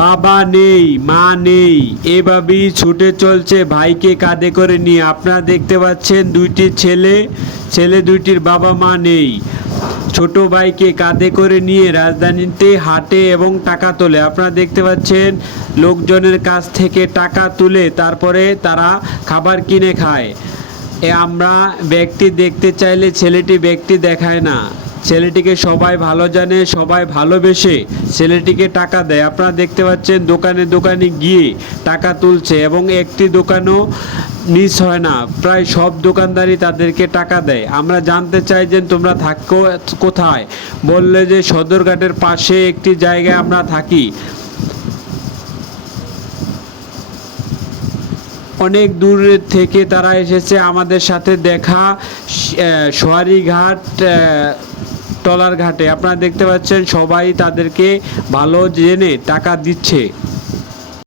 বাবা নেই, মা নেই, এভাবেই ছুটে চলছে ভাইকে কাঁধে করে নিয়ে। আপনারা দেখতে পাচ্ছেন দুইটি ছেলে ছেলে দুইটির বাবা মা নেই। ছোট ভাইকে কাঁধে করে নিয়ে রাজধানীতে হাটে এবং টাকা তোলে। আপনারা দেখতে পাচ্ছেন লোকজনের কাছ থেকে টাকা তুলে তারপরে তারা খাবার কিনে খায়। এ আমরা ব্যক্তি দেখতে চাইলে ছেলেটি ব্যক্তি দেখায় না। ছেলেটিকে সবাই ভালো জানে, সবাই ভালোবেসে ছেলেটিকে টাকা দেয়। আপনারা দেখতে পাচ্ছেন দোকানে দোকানে গিয়ে টাকা তুলছে এবং একটি দোকানও মিস হয় না। প্রায় সব দোকানদারই তাদেরকে টাকা দেয়। আমরা জানতে চাই যে তোমরা থাকো কোথায়? বললে যে সদরঘাটের পাশে একটি জায়গায় আমরা থাকি। অনেক দূর থেকে তারা এসেছে আমাদের সাথে দেখা সোয়ারিঘাট টলার ঘাটে। আপনারা দেখতে পাচ্ছেন সবাই তাদেরকে ভালো জেনে টাকা দিচ্ছে।